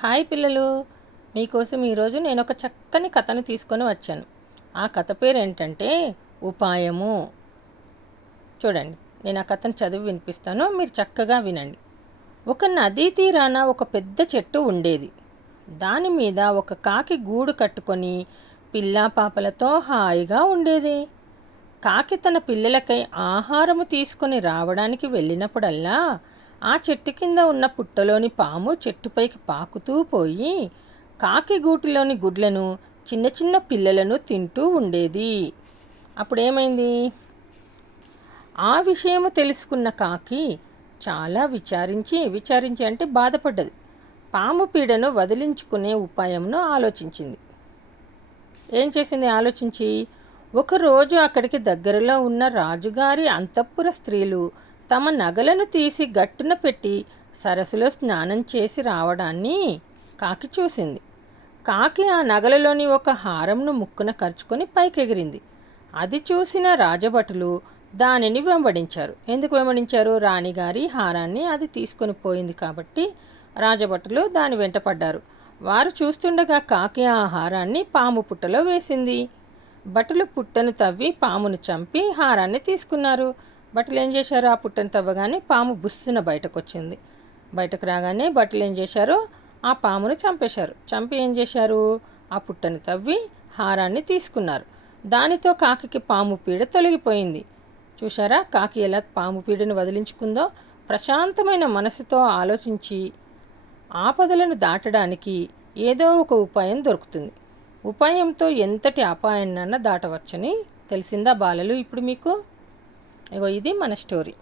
Hi పిల్లలు, మీకోసం ఈరోజు నేను ఒక చక్కని కథను తీసుకొని వచ్చాను. ఆ కథ పేరు ఏంటంటే ఉపాయము. చూడండి, నేను ఆ కథను చదివి వినిపిస్తాను, మీరు చక్కగా వినండి. ఒక నదీ తీరాన ఒక పెద్ద చెట్టు ఉండేది. దాని మీద ఒక కాకి గూడు కట్టుకొని పిల్లా పాపలతో హాయిగా ఉండేది. కాకి తన పిల్లలకై ఆహారము తీసుకొని రావడానికి వెళ్ళినప్పుడల్లా ఆ చెట్టు కింద ఉన్న పుట్టలోని పాము చెట్టుపైకి పాకుతూ పోయి కాకి గూటిలోని గుడ్లను చిన్న చిన్న పిల్లలను తింటూ ఉండేది. అప్పుడేమైంది? ఆ విషయము తెలుసుకున్న కాకి చాలా విచారించి అంటే బాధపడ్డది. పాము పీడను వదిలించుకునే ఉపాయంను ఆలోచించింది. ఏం చేసింది ఆలోచించి? ఒకరోజు అక్కడికి దగ్గరలో ఉన్న రాజుగారి అంతఃపుర స్త్రీలు తమ నగలను తీసి గట్టున పెట్టి సరస్సులో స్నానం చేసి రావడాన్ని కాకి చూసింది. కాకి ఆ నగలలోని ఒక హారంను ముక్కున కరుచుకొని పైకెగిరింది. అది చూసిన రాజభటులు దానిని వెంబడించారు. ఎందుకు వెంబడించారు? రాణిగారి హారాన్ని అది తీసుకొని పోయింది కాబట్టి రాజభటులు దాని వెంటపడ్డారు. వారు చూస్తుండగా కాకి ఆ హారాన్ని పాము పుట్టలో వేసింది. భటులు పుట్టను తవ్వి పామును చంపి హారాన్ని తీసుకున్నారు. భటులు ఏం చేశారు? ఆ పుట్టను తవ్వగానే పాము బుస్సున బయటకు వచ్చింది. బయటకు రాగానే భటులు ఏం చేశారు? ఆ పామును చంపేశారు. చంపి ఏం చేశారు? ఆ పుట్టను తవ్వి హారాన్ని తీసుకున్నారు. దానితో కాకికి పాము పీడ తొలగిపోయింది. చూశారా కాకి ఎలా పాము పీడను వదిలించుకుందో? ప్రశాంతమైన మనసుతో ఆలోచించి ఆపదలను దాటడానికి ఏదో ఒక ఉపాయం దొరుకుతుంది. ఉపాయంతో ఎంతటి అపాయాన్నైనా దాటవచ్చని తెలిసిందా బాలలు? ఇప్పుడు మీకు ఇది మన స్టోరీ.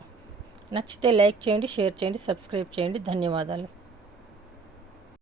నచ్చితే లైక్ చేయండి, షేర్ చేయండి, సబ్స్క్రైబ్ చేయండి. ధన్యవాదాలు.